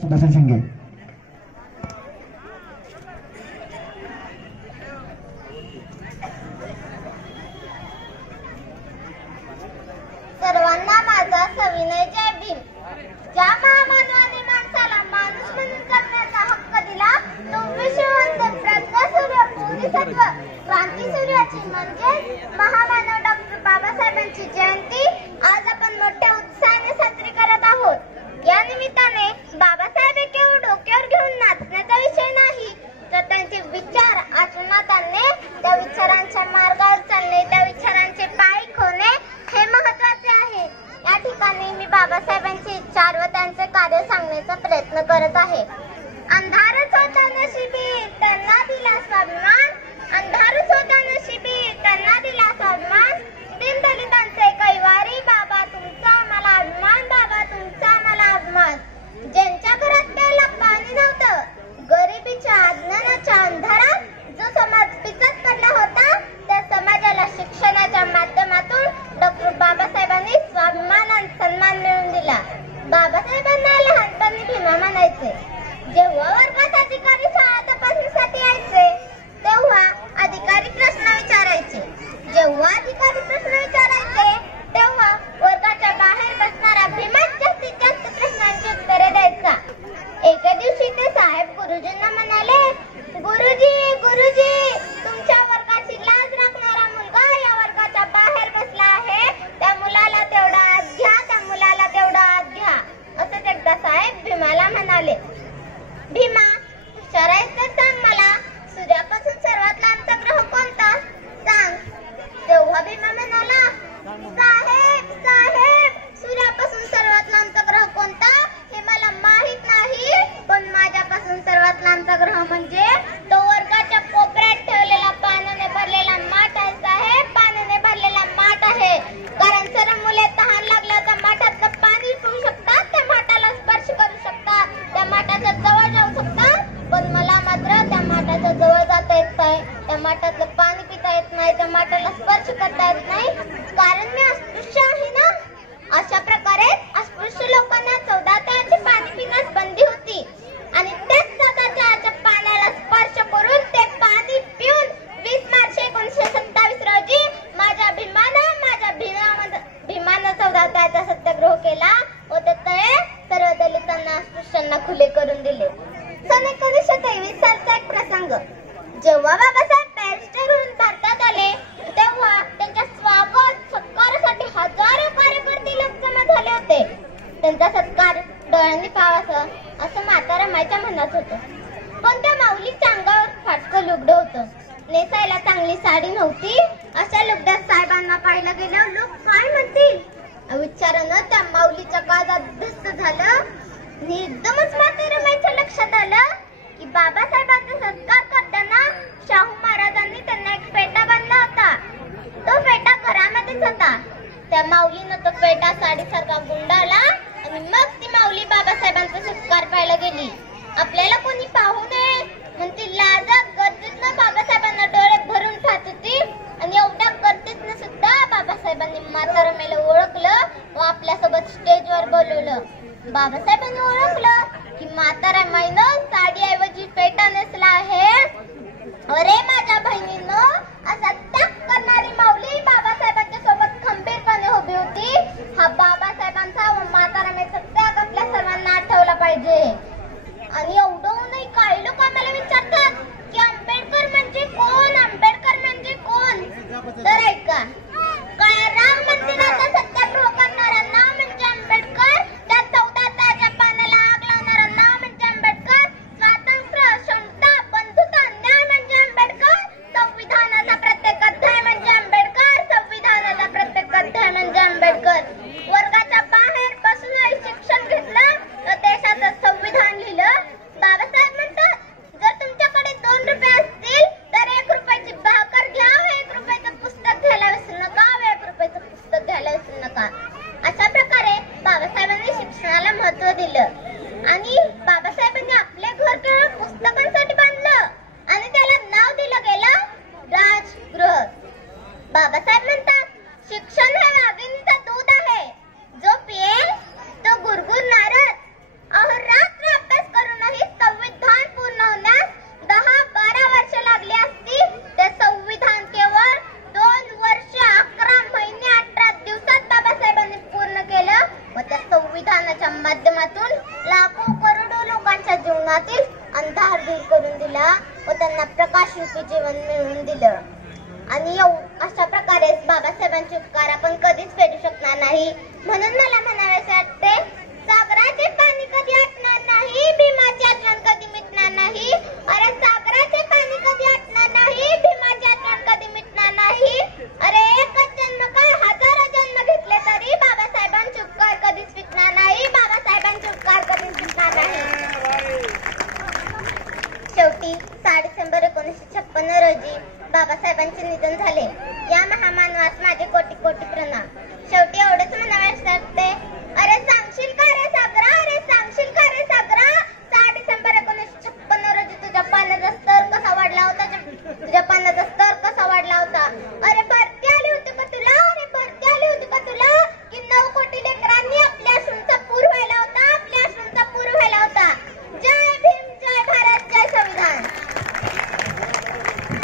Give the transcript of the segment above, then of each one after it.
सुदर्शन शिंगे. सर्वांना माझा सविनय जय भीम. ज्या महामानवाने माणसाला माणूस म्हणून जगण्याचा हक्क दिला तो विश्ववंत प्रज्ञासूर्य बोधिसत्व क्रांतीसूर्याची म्हणजे महामानव डॉक्टर बाबासाहेबांची जयंती आज आपण मोठ्या उत्साहाने साजरी करत आहोत. या निमित्ताने बाबासाहेब हे केवळ डोक्यावर घेऊन नाचण्याचा विषय नाही, तर त्यांचे विचार आचरणात आणणे, त्या विचारांच्या मार्गावर चालणे, त्या विचारांचे पायीक होणे हे महत्त्वाचे आहे. या ठिकाणी मी बाबासाहेबांचे विचार व त्यांचे कार्य सांगण्याचा प्रयत्न करत आहे. अंधारच होता नशिबी त्यांना दिला स्वाभिमान, अंधारच होता नशिबी त्यांना दिला स्वाभिमान, दीनदलितांचे कैवारी बाबा तुमचा मला अभिमान, बाबा तुमचा मला अभिमान. ज्यांच्या घरात प्यायला पाणी नव्हतं, गरिबीच्या अज्ञानाच्या अंधारात जो समाज पिचत पडला होता, त्या समाजाला शिक्षणाच्या माध्यमातून डॉक्टर बाबासाहेबांनी स्वाभिमान आणि सन्मान मिळवून दिला. बाबासाहेबांना लहानपणी भीमा म्हणायचे. जेव्हा वर्गात अधिकारी शाळा तपासणीसाठी यायचे तेव्हा अधिकारी प्रश्न विचारायचे. जेव्हा अधिकारी प्रश्न विचारायचे तेव्हा वर्गाच्या बाहेर बसणारा भीमाच जास्तीत जास्त प्रश्नांची उत्तरे द्यायचा. एके दिवशी ते साहेब गुरुजींना म्हणाले, गुरुजी गुरुजी तुमच्या वर्गाची लाज राखणारा मुलगा या वर्गाच्या बाहेर बसला आहे, त्या मुलाला तेवढा आत घ्या, त्या मुलाला तेवढा आत घ्या. असंच एकदा साहेब भीमाला म्हणाले. भीमा हुशार आहेस तर सांग मला, सूर्यापासून सर्वात लांबचा ग्रह कोणता सांग. तेव्हा भीमा म्हणाला, साहेब साहेब सूर्यापासून सर्वात लांबचा ग्रह कोणता हे मला माहित नाही, पण माझ्यापासून सर्वात लांबचा ग्रह म्हणजे तो वर्गाच्या कोपऱ्यात ठेवलेला पाण्याने भरलेला माठ आहे साहेब, पाण्याने भरलेला माठ आहे. कारण सर्व मुले तहान लागलं तर माठातलं पाणी पिऊ शकतात, त्या माठाला स्पर्श करू शकतात, त्या माठाच्या जवळ जाऊ शकतात, पण मला मात्र त्या माठाच्या जवळ जाता येत नाही, त्या माठातलं पाणी पिता येत नाही, त्या माठाला स्पर्श करता येत नाही, कारण मी अस्पृश्य आहे ना. अशा प्रकारे अस्पृश्य लोकांना 14 तळ्याचे पाणी पिण्यास बंदी होती आणि तेच 14 पाण्याला स्पर्श करून ते पाणी पिऊन 20 मार्च 1927 रोजी माझ्या भीमानं 14 तळ्याचा सत्याग्रह केला व ते तळे सर्व दलितांना अस्पृश्यांना खुले करून दिले. सन 1923 सालचा एक प्रसंग. जेव्हा बाबासाहेब बॅरिस्टर होऊन भारतात आले तेव्हा त्यांच्या सत्कारासाठी हजारो कार्यकर्ते लोक जमा झाले होते. त्यांचा सत्कार डोळ्यांनी पाहावा असं माता रमाईच्या मनात होतं. पण त्या माऊलीच्या अंगावर फाटकं लुगडं होतं, नेसायला चांगली साडी नव्हती. अशा लुगड्यात साहेबांना पाहिलं गेल्यावर लोक काय म्हणतील विचारानं त्या माऊलीच्या काळजात भिस्त झालं आणि एकदमच माता रमाईच्या लक्षात आलं की बाबासाहेबांचा सत्कार करताना शाहू महाराजांनी त्यांना एक फेटा बांधला होता. तो फेटा घरामध्येच होता. त्या माऊलीनं तो फेटा साडीसारखा गुंडाळला आणि मग ती माऊली बाबासाहेबांचा सत्कार पाहायला गेली. आपल्याला कोणी पाहू नये म्हणती लाजत गर्दीतनं बाबासाहेबांना डोळे भरून पाहत होती आणि एवढ्या गर्दीतनं सुद्धा बाबासाहेबांनी माता रमाईला ओळखलं व आपल्यासोबत स्टेजवर बोलवलं. बाबासाहेबांनी ओळखलं की माता रमाईनं साडीऐवजी फेटा नेसला आहे. अरे माझ्या बहिणीनं असा त्याग करणारी माऊली बाबासाहेबांच्या सोबत खंबीरपणे उभी होती. हा बाबासाहेबांचा व माता रमाईचा त्याग आपल्या सर्वांना जीवनातील अंधार दूर करून दिला व त्यांना प्रकाशरूपी जीवन मिळवून दिलं. आणि अशा प्रकारे बाबासाहेबांचे उपकार आपण कधीच फेडू शकणार नाही. म्हणून मला म्हणावेसे वाटते, सागराचे पाणी कधी आटणार नाही, भीमाची आठवण कधी मिटणार नाही. अरे सागराचे पाणी कधी आटणार नाही, भीमाची आठवण कधी मिटणार नाही. अरे एकच जन्म काय हजारो जन्म घेतले तरी बाबासाहेबांचे उपकार कधीच मिटणार नाही, बाबासाहेबांचे उपकार कधीच मिटणार नाही. शेवटी 6 डिसेंबर 1956 रोजी बाबासाहेबांचे निधन झाले. या महामानवास माझे कोटी कोटी प्रणाम. शेवटी एवढंच म्हणावयास वाटते, अरे सांगशील का रे सागरा, अरे सांगशील का रे सागरा, 6 डिसेंबर 1956 रोजी तुझ्या पाण्याचा स्तर कसा वाढला होता, तुझ्या पाण्याचा स्तर कसा वाढला होता. अरे भरती आली होती का तुला, अरे भरती आली होती का तुला, की 9 कोटी लेकरांनी आपल्या अश्रूंचा पूर व्हायला होता, आपल्या अश्रूंचा पूर व्हायला होता. जय भीम, जय भारत, जय संविधान.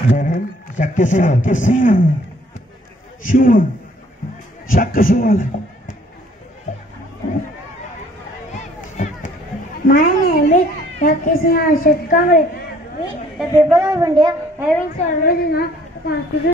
जय Hind. My name is Shakti Singh Ashok Kamre. We, the people of India, having service in our constitution.